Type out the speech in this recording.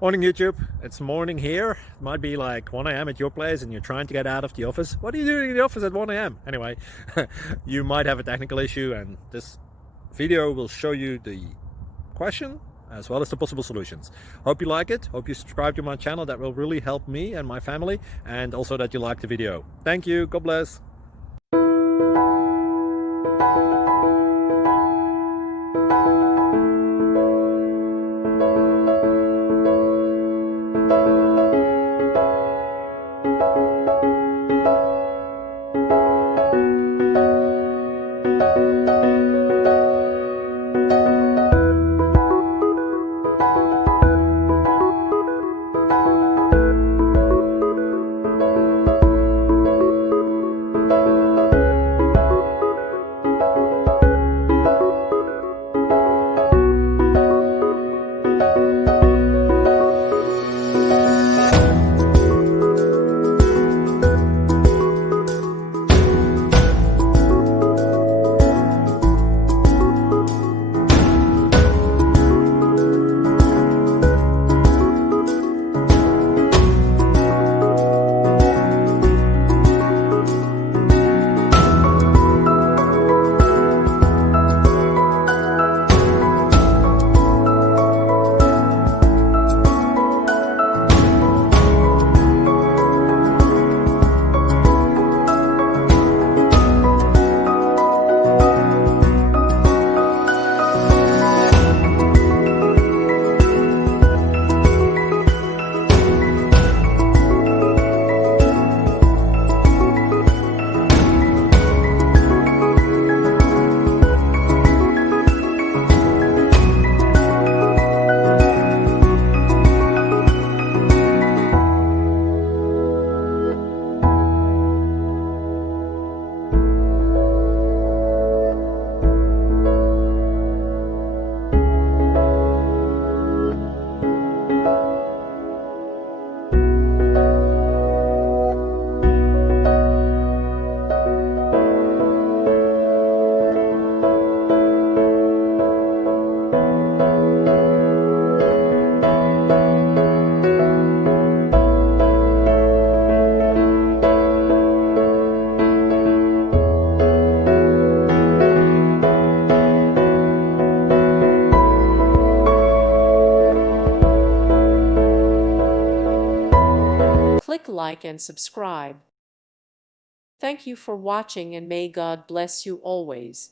Morning YouTube, it's morning here. It might be like 1 a.m. at your place and you're trying to get out of the office. What are you doing in the office at 1 a.m.? Anyway, you might have a technical issue and this video will show you the question as well as the possible solutions. Hope you like it, hope you subscribe to my channel. That will really help me and my family, and also that you like the video. Thank you, God bless. Click like and subscribe. Thank you for watching and may God bless you always.